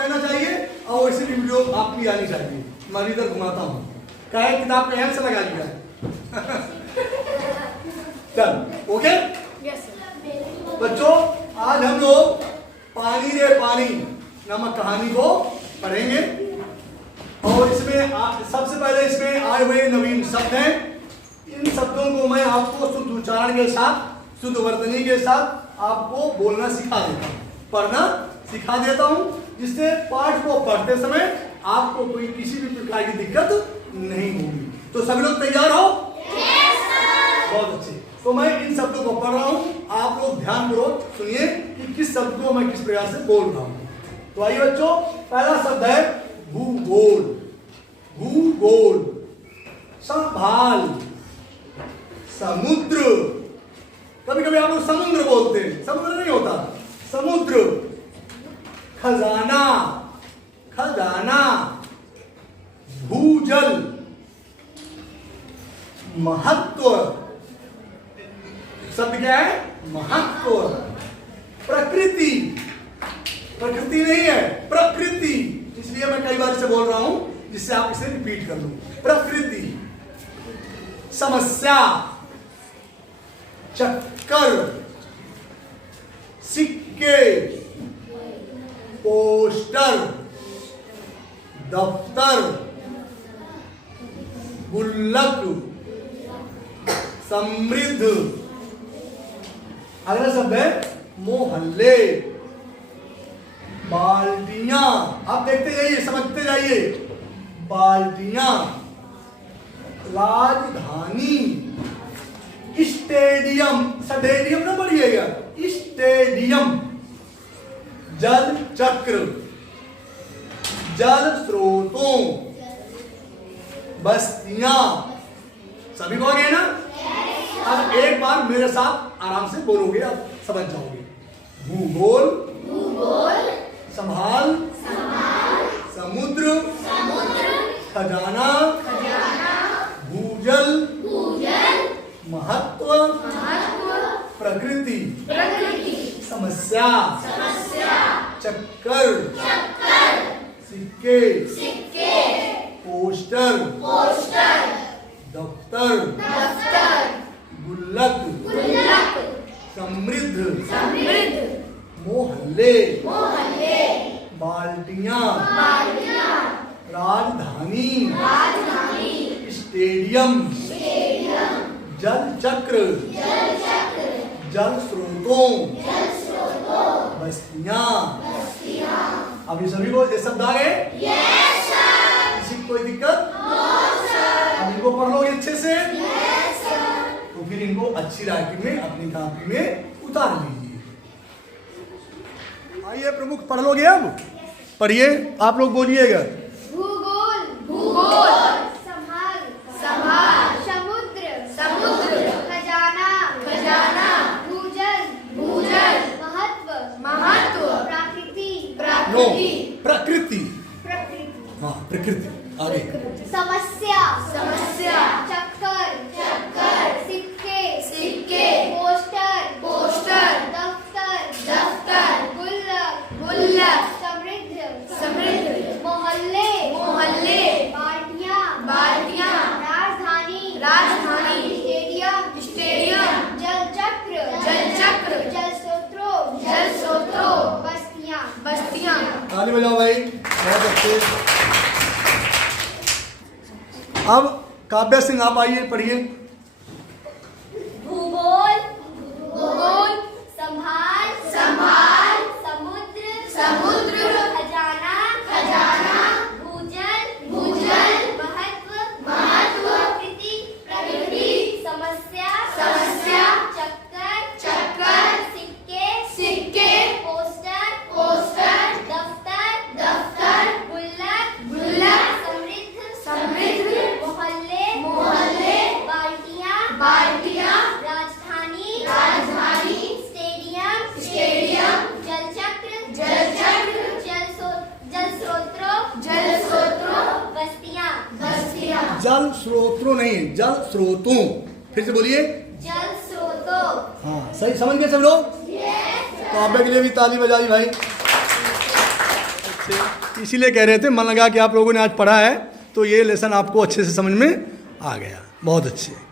रहना चाहिए और वैसे भी वीडियो आपकी आनी चाहिए। मैं इधर घुमाता हूँ, क्या किताब पे से लगा लिया चल ओके बच्चों, आज हम लोग पानी रे पानी नामक कहानी को पढ़ेंगे और इसमें सबसे पहले इसमें आए हुए नवीन शब्द हैं। इन शब्दों को मैं आपको शुद्ध उच्चारण के साथ, शुद्ध वर्तनी के साथ आपको बोलना सिखा देता हूँ, पढ़ना सिखा देता हूँ, जिससे पाठ को पढ़ते समय आपको कोई किसी भी प्रकार की दिक्कत नहीं होगी। तो सभी लोग तैयार हो? बहुत अच्छे। तो मैं इन शब्दों को पढ़ रहा हूँ, आप लोग ध्यानपूर्वक सुनिए कि किस शब्द को मैं किस प्रकार से बोल रहा हूँ। तो आइए बच्चों, पहला शब्द है भूगोल। भूगोल, संभाल, समुद्र। कभी कभी आप लोग समुद्र बोलते हैं, समुद्र नहीं होता, समुद्र। खजाना, खजाना। भूजल, महत्व। शब्द क्या है? महत्व। प्रकृति, प्रकृति नहीं है, प्रकृति, इसलिए मैं कई बार इसे बोल रहा हूं जिससे आप इसे रिपीट कर लो। प्रकृति। समस्या, चक्कर, सिक्के, पोस्टर, दफ्तर, गुल्लक, समृद्ध। अगला शब्द है मोहल्ले। बाल्टियां, आप देखते जाइए, समझते जाइए। बाल्टियां। राजधानी, स्टेडियम, स्टेडियम ना पढ़िएगा, स्टेडियम। जल चक्र, जल स्रोतों, बस्तियां। सभी को आ गए ना? अब एक बार मेरे साथ आराम से बोलोगे, आप समझ जाओगे। भूगोल, भूगोल। संभाल, संभाल। समुद्र, समुद्र। खजाना, खजाना। भूजल, भूजल। महत्व, महत्व। प्रकृति, प्रकृति। समस्या, समस्या। चक्कर, चक्कर। सिक्के, सिक्के। Poster, poster. दफ्तर, दफ्तर। गुल्लक, गुल्लक। समृद्ध, समृद्ध। मोहल्ले, मोहल्ले। बाल्टियां, बाल्टियां। राजधानी, राजधानी। Stadium, stadium. जल चक्र, जल चक्र। जल स्रोतों, जल स्रोतों। बस्तियां, बस्तियां। अभी सभी को ये शब्द आ गए? Yes sir. किसी को कोई दिक्कत? No sir. अब इनको पढ़ लोगे अच्छे से? Yes sir. तो फिर इनको अच्छी राइटिंग में अपनी कॉपी में उतार लीजिए। आइए प्रमुख, पढ़ लोगे अब? पढ़िए, आप लोग बोलिएगा। भूगोल, भूगोल। संभाल, संभाल। समुद्र, समुद्र। खजाना, खजाना। भूजल, भूजल। महत्व, महत्व। प्रकृति, प्रकृति। प्रकृति, प्रकृति। हाँ प्रकृति। आगे। समस्या, समस्या। चक्कर, चक्कर। सिक्के, सिक्के। Poster, poster. दफ्तर, दफ्तर। गुल्लक, गुल्लक। समृद्ध, समृद्ध। मोहल्ले, मोहल्ले। बाल्टियां, बाल्टियां। राजधानी, राजधानी। Stadium, stadium. जल चक्र, जल चक्र। जल स्रोतों, जल स्रोतों। बस्तियां, बस्तियां। ताली बजाओ भाई, बहुत अच्छे। अब काव्य सिंह आप आइए, पढ़िए। भूगोल, भूगोल। संभाल, संभाल। समुद्र, समुद्र। खजाना, खजाना। भूजल, भूजल। महत्व, महत्व। प्रकृति, प्रकृति। समस्या, समस्या। चक्कर, चक्कर। सिक्के, सिक्के। Poster, poster. दफ्तर, दफ्तर। गुल्लक, गुल्लक। समृद्ध, समृद्ध। मोहल्ले, मोहल्ले। बाल्टियां, बाल्टियां। राजधानी, राजधानी। Stadium, stadium. जल चक्र, जल चक्र। जल स्रोतों, जल स्रोतों। बस्तियां, बस्तियां। जल स्रोतों नहीं, जल स्रोतों। फिर से बोलिए। जल स्रोतों। हाँ सही, समझ गए सब लोग? यस। काव्य के लिए भी ताली बजाई भाई। अच्छे, इसीलिए कह रहे थे, मन लगा कि आप लोगों ने आज पढ़ा है तो ये लेसन आपको अच्छे से समझ में आ गया। बहुत अच्छे।